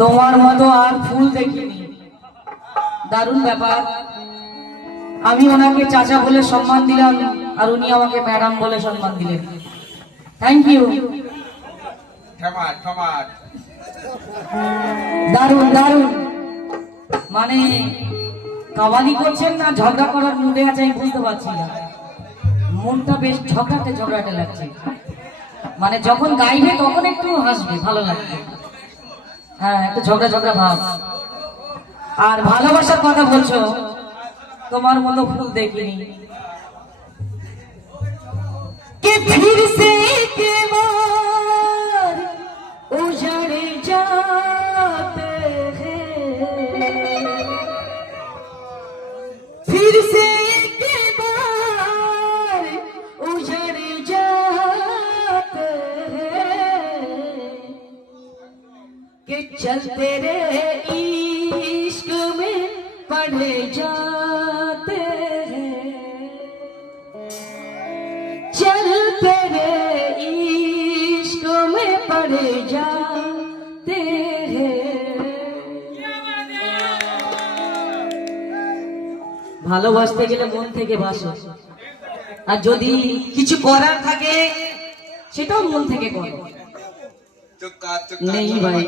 তোমার মতো আর ফুল দেখিনি, দারুণ ব্যাপার। আমি ওনাকে চাচা বলে সম্মান দিলাম আর উনি আমাকে ম্যাডাম বলে সম্মান দিলেন। Thank you. দারুণ দারুণ, মানে কাবালি করছেন না ঝগড়া করার মুডে আছে আমি বুঝতে পারছি না। মনটা বেশ ঝগড়াটে ঝগড়াটে লাগছে, মানে যখন গাইবে তখন একটু হাসবে, ভালো লাগবে। হ্যাঁ, একটু ঝগড়া ঝগড়া ভাব। আর ভালোবাসার কথা বলছো, তোমার মতো ফুল দেখিনি। কে ফির সে কে বার উজাড়ে जाते हैं, फिर से के बार उजड़ जाते हैं, कि चलते रे इश्क में पढ़े जाते हैं, चलते रे इश्क में पढ़े जाते हैं। ভালোবাসতে গেলে মন থেকে বাসো, আর যদি কিছু করার থাকে সেটাও মন থেকে করো। नहीं भाई,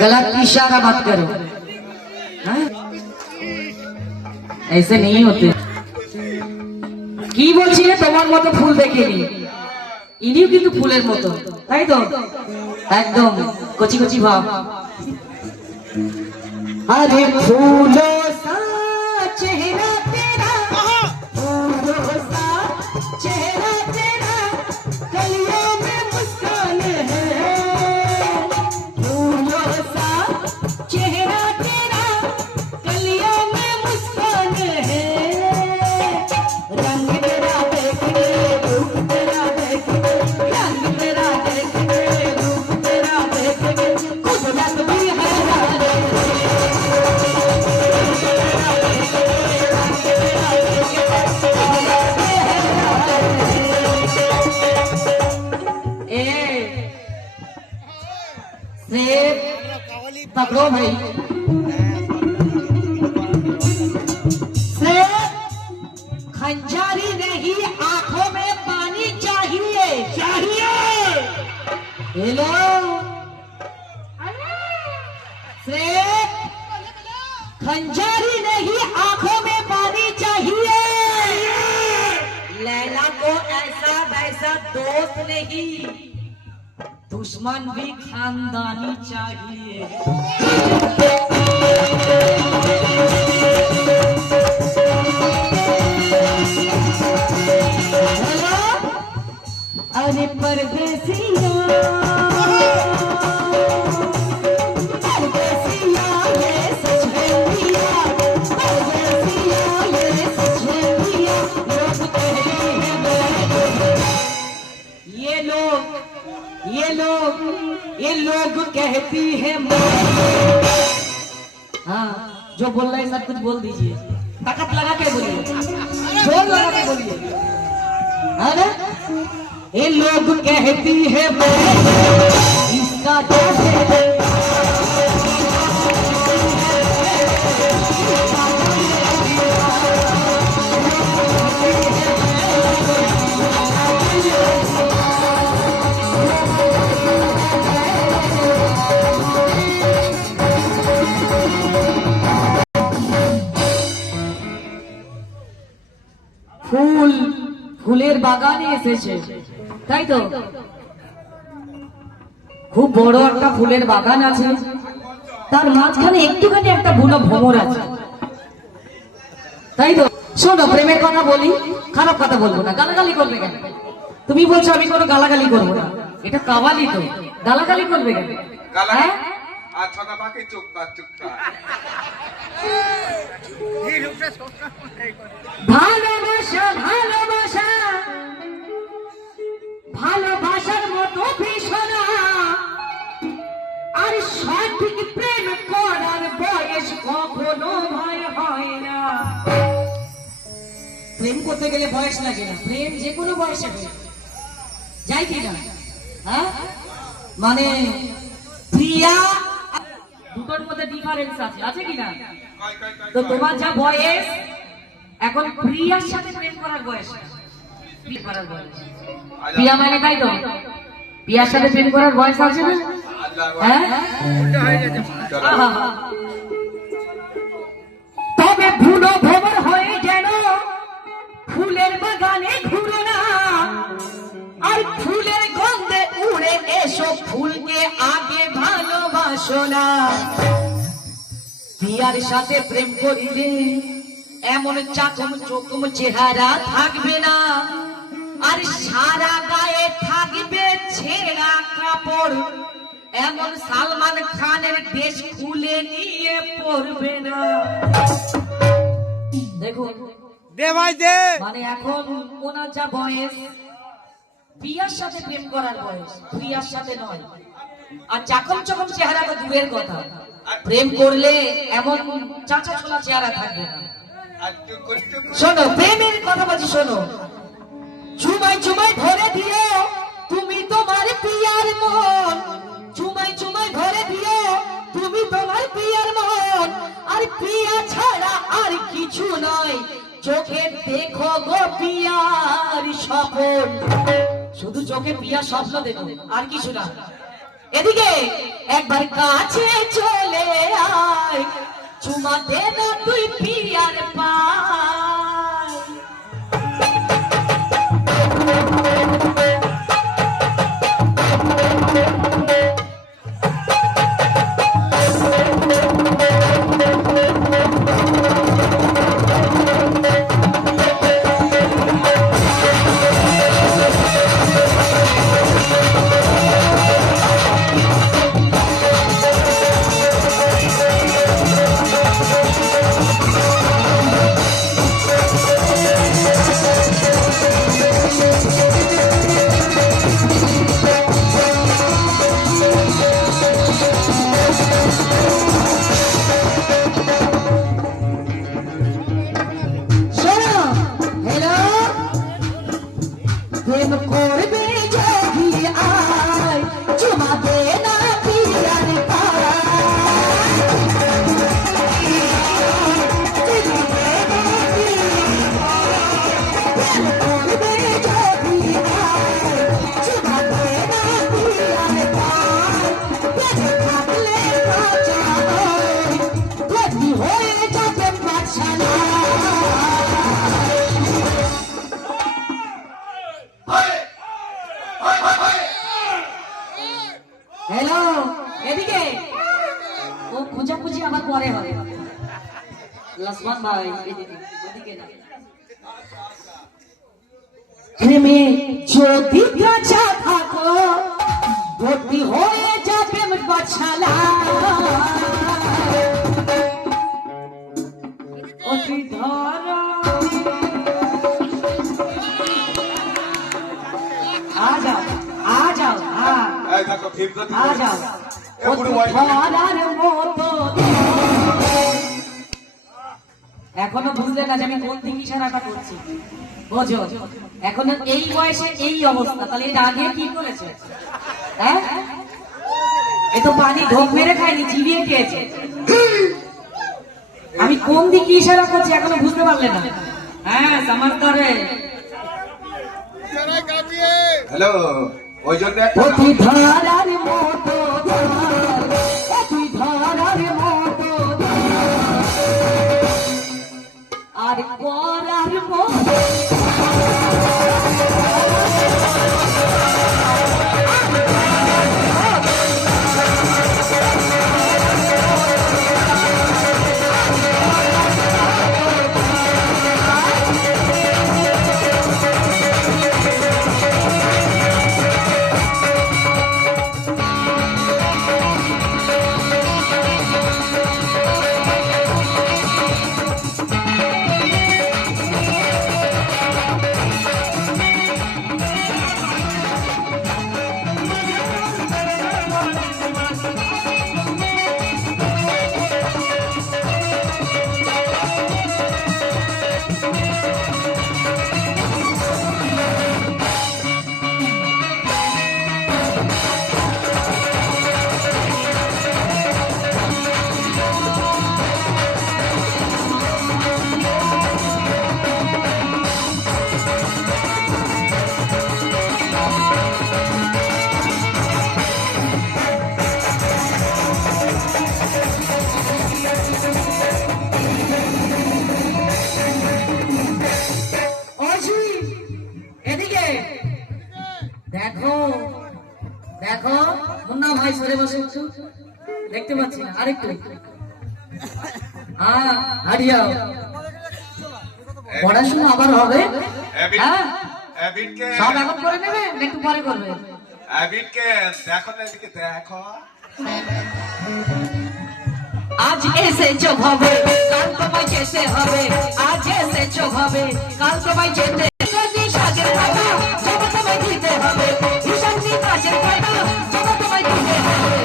गलत इशारा मत करो, ऐसे नहीं होते। কি বলছিলে তোমার মতো ফুল দেখিনি, ইনিও কিন্তু ফুলের মতো, তাই তো? একদম কচি কচি ভাব। अरे फूलों सा चेहरा तेरा, फूलों सा चेहरा तेरा, कलियों में मुस्कान है, फूलों सा चेहरा तेरा, कलियों में मुस्कान है, रंग तेरा देखने रूप तेरा देखने, रंग तेरा देखने रूप तेरा देखने, कुदरत भी हैरान है। पकड़ो भाई, खंजारी नहीं, आंखों में पानी चाहिए, चाहिए। हेलो खंजारी नहीं, आंखों में पानी चाहिए। लैला को ऐसा वैसा दोस्त नहीं, दुश्मन भी खानदानी चाहिए। अरे परदेसिया परदेसिया ये सच है पिया, परदेसिया ये सच है पिया, लोग कहते हैं ये लोग ये लोग कहती है। हाँ, जो बोल रहे हैं सब कुछ बोल दीजिए, ताकत लगा के बोलिए, जोर लगा के बोलिए। अरे ये लोग कहती है इसका ফুল ফুলের বাগানে এসেছে, তাই তো? খুব বড় একটা ফুলের বাগান আছে, তার মাঝখানে একটুখানি একটা বুনো ভ্রমর আছে, তাই তো? শোনো, প্রেমের কথা বলি, খারাপ কথা বলবো না। গালাগালি করবে কেন? তুমি বলছো আমি কোনো গালাগালি করবো না, এটা কাওয়ালি তো, গালাগালি করবে কেন? হ্যাঁ, ভালোবাসা ভালোবাসা ভালোবাসার মতো ভীষণ, আর সঠিক প্রেম করার বয়স কখনো ভয় হয় না। প্রেম করতে গেলে বয়স লাগে না, প্রেম যে কোনো বয়সে হয়। তাই কি না? হ্যাঁ, মানে প্রিয়া দুটোর মধ্যে ডিফারেন্স আছে, আছে কি না? তো তোমার যা বয়স এখন প্রিয়ার সাথে প্রেম করার বয়স, প্রেম করার বয়স। প্রিয়া মানে তাই তো, প্রিয়ার সাথে প্রেম করার বয়স আছে না? হ্যাঁ, তবে ভুলো ভ্রমণ হয়ে যেন ফুলের বাগানে ঘুরো না, আর ফুলের গন্ধে উড়ে এসো, ফুলকে আগে ভালোবাসো না। প্রিয়ার সাথে প্রেম করিলে এমন চাকম চকম চেহারা থাকবে না, আর সারা গায়ে থাকবে ছেঁড়া কাপড়, এমন সালমান খানের ড্রেস খুলে নিয়ে পরবে না। দেখুন দে ভাই দে, মানে এখন ওনার যা বয়স প্রিয়ার সাথে প্রেম করার বয়স, প্রিয়ার সাথে নয়। আর চাকম চকম চেহারা তো দূরের কথা, প্রেম করলে এমন চাচা ছোলা চেহারা থাকবে না। শোনো প্রেমের কথা বলছি, শোনো। চুমাই চুমাই ধরে দিও তুমি তোমার প্রিয়ার মন, চুমাই চুমাই ধরে দিও তুমি তোমার প্রিয়ার মন, আর প্রিয়া ছাড়া আর কিছু নয়, চোখে দেখো গো প্রিয়ার স্বপন, শুধু চোখে প্রিয়ার স্বপ্ন দেখো আর কিছু না। এদিকে একবার কাছে চলে আয়, চুমা দে না তুই প্রিয়ার পায়। প্রেম করবে যদি আয়, চুমা দে না প্রিয়ার পায়। প্রেম করবে যদি আয়, চুমা দে না প্রিয়ার পায়। প্রেমে থাকলে বাঁচা হয়, প্রেমী হয়ে যাবে বাঁচানা। হ্যালো, এদিকে ও খুঁজাখুঁজি আমার পরে হবে। লক্ষ্মণ ভাই এদিকে না। প্রেমে যদি কাঁচা থাকো ভর্তি হয়ে যাবে বাছালা, অতি ধরা आ जाओ आ जाओ, हाँ आ जाओ। এখনো বুঝলে না যে আমি কোন দিকে ইশারাটা করছি? বোঝো, এখনো এই বয়সে এই অবস্থা, তাহলে এটা আগে কি করেছে? হ্যাঁ, এ তো পানি ঢোক মেরে খায়নি, চিবিয়ে খেয়েছে। আমি কোন দিকে ইশারা করছি এখনো বুঝতে পারলে না? হ্যাঁ, সামারতারে হ্যালো, ওই জন্য তুই ধরার মতো তুই ধরার মতো আর করার মতো দেখো দেখো মুন্না ভাই সরে বসে একটু দেখতে পাচ্ছি না আরেকটু হ্যাঁ হারিয়া পড়াশোনা আবার হবে হ্যাঁ অ্যাবিটকে সব এখন করে নেবে না একটু পরে করবে অ্যাবিটকে দেখো না এদিকে দেখো আজ এসেছো ভাবে কাল তোমায় যেতে হবে আজ এসেছো ভাবে কাল তোমায় যেতে যদি সাজের টাকা জমা তোমায় দিতে হবে হিসাবনি কাজের টাকা জমা তোমায় দিতে হবে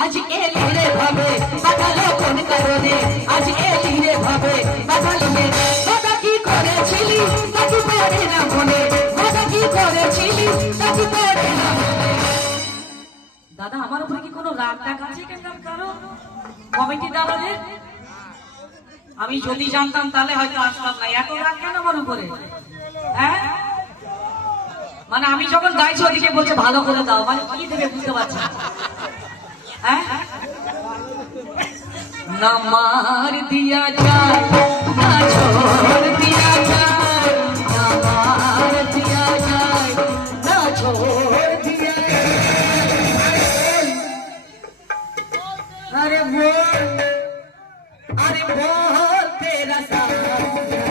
আজ এলি রে ভাবে পাঠালো কোন কারণে আজ এলি রে ভাবে পাঠালো কথা কি করেছিলি তাকে পড়ে না মনে কথা কি করেছিলি তাকে পড়ে না মনে দাদা আমার উপরে কি কোনো রাগ টাগ আছে কেন কারণ কমিটি দাদাদের আমি যদি জানতাম তাহলে হয়তো আসতাম না এত রাগ কেন আমার উপরে হ্যাঁ মানে আমি যখন গাইছি ওদিকে বলছে ভালো করে দাও মানে কি দেবে বুঝতে পারছি না হ্যাঁ না মার দিয়া যায় না ছোড় দিয়া যায় না মার দিয়া যায় না ছোড় দিয়া अरे बोल तेरा साथ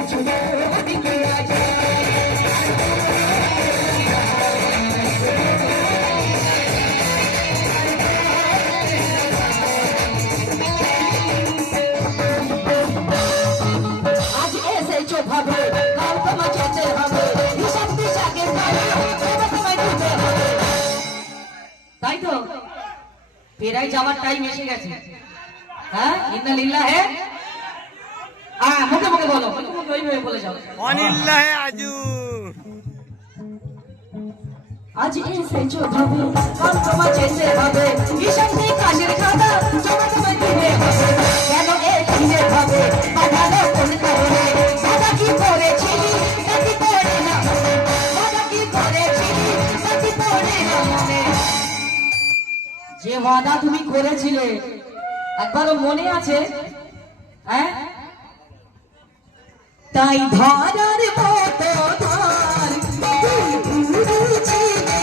छोड़ दिया आज ऐसे जो भावे काल को मचेते हवे हिसाब दिशा के पाया जब तुम्हें डूबे हवे তাই তো ফেরাই যাওয়ার টাইম এসে গেছে হ্যাঁ ইন্না লিল্লাহে হ্যাঁ মুখে মুখে বলো মুখে মুখে ওইভাবে বলে যাও অনিল্লাহে আজু আজ এসে जो ভাবে কাল তোমার যেতে হবে হিসাব দিয়ে কাজের খাতা জমা তোমায় দিতে হবে কেন এই দিনে ভাবে পাঠালো কোন কারণে দাদা কি করেছিলি নাকি পড়ে না মনে দাদা কি করেছিলি নাকি পড়ে না মনে যে ওয়াদা তুমি করেছিলে একবারও মনে আছে হ্যাঁ তাই ধরার মতো ধর তুই ভুলেছিলে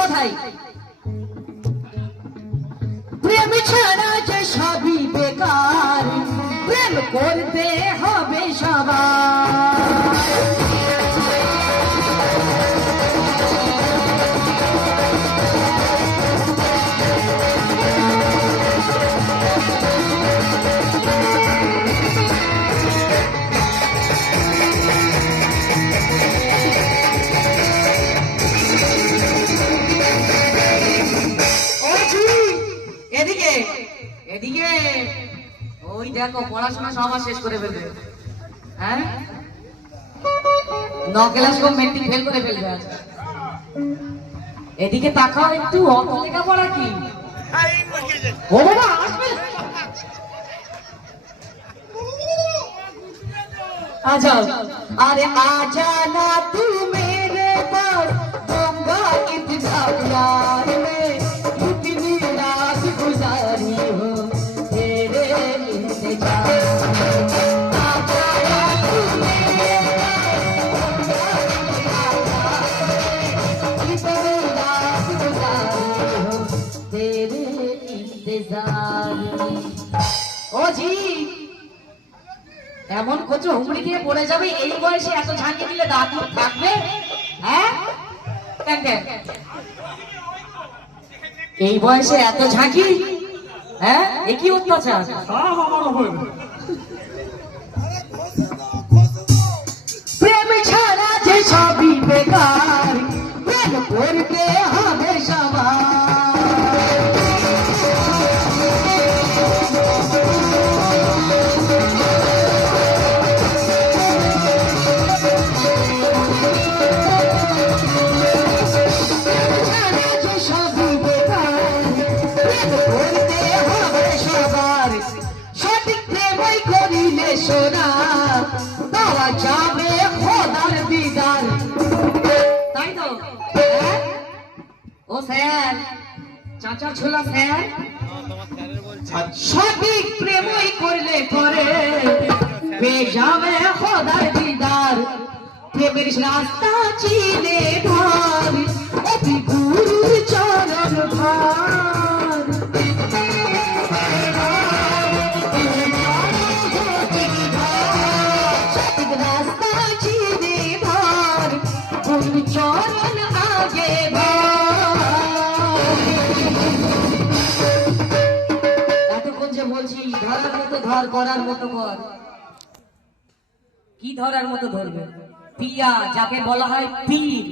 কথাই প্রেম ছাড়া যে সবই বেকার প্রেম করতে হবে সবার এদিকে ওই দেখো পড়াশোনা সব শেষ করে ফেলবে হ্যাঁ 9 ক্লাস কো মেট্রিক ফেল করে ফেলবে আজ এদিকে তাকাও একটু অত লেখাপড়া কি ও বাবা আসবে आजा अरे आजा ना तू मेरे पास दूंगा कितना प्यार में कितनी रात गुजारी हो तेरे इंतजार में। आजा ना तू मेरे पास कितनी रात गुजारी हो तेरे इंतजार में। ओ जी এমন কচু হুমড়ি দিয়ে পড়ে যাবে এই বয়সে এত ঝাঁকি দিলে দাঁত থাকবে হ্যাঁ কেন কেন? এই বয়সে এত ঝাঁকি হ্যাঁ এ কি অত্যাচার? প্রেম ছাড়া যে সবই বেকার প্রেম করতে হবে সবার। সঠিক প্রেমই করিলে সোনা পাওয়া যাবে খোদার দিদার। তাই তো হ্যাঁ? ও স্যার চাচার ছোলা স্যার সঠিক প্রেমই করলে পরে পেয়ে যাবে খোদার দিদার। প্রেমের রাস্তা চিনে ধর অতি গুরুর চরণ ভার। সঠিক রাস্তা চিনে ধর গুরুর চরণ আগে এতক্ষণ যে বলছি ধরার মতো ধর করার মতো কর। কি ধরার মতো ধরবে? পিয়া যাকে বলা হয় পীর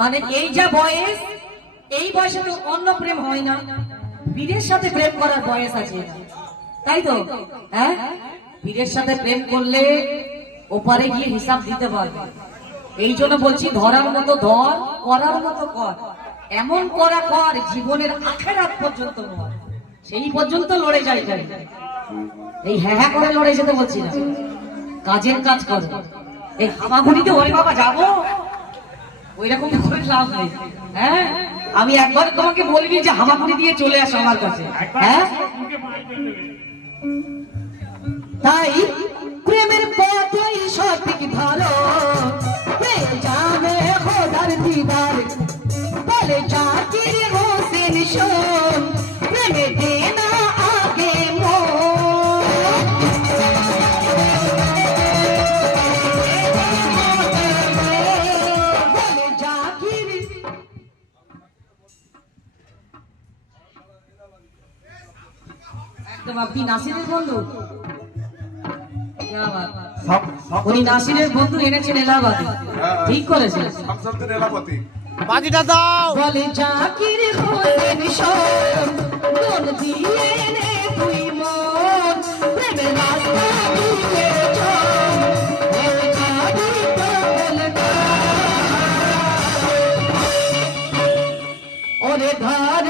মানে এই যা বয়স এই বয়সে তো অন্য প্রেম হয় না পীরের সাথে প্রেম করার বয়স আছে তাই তো হ্যাঁ? পীরের সাথে প্রেম করলে ওপারে গিয়ে হিসাব দিতে পারবে। এই জন্য বলছি ধরার মতো ধর করার মতো কর। এমন করা কর জীবনের আখেরাত পর্যন্ত কর। সেই পর্যন্ত লড়ে যাই এই হ্যাঁ হ্যাঁ করে লড়ে যেতে বলছি না কাজের কাজ কর। এই হামাগুড়িতে ওরে বাবা যাবো ওই রকম করে লাভ নেই হ্যাঁ? আমি একবার তোমাকে বলবি যে হামাগুড়ি দিয়ে চলে আসো আমার কাছে হ্যাঁ? তাই প্রেমের পথই সঠিক ভালো পেয়ে যাবে খোদার দিদার। বলে জাকির হোসেন শোন প্রেমে দে না আগে মন। বলে জাকির একদম আপনি নাসিরের বন্ধু উনি নাসিরের বন্ধু এনেছেন এলাহাবাদে ঠিক করেছেন বাজিটা দাও। বলে জাকির হোসেন শোন মন দিয়ে নে তুই মন প্রেমের রাস্তা দিয়ে চল বলে যাবি তো বলে না। ওরে ধর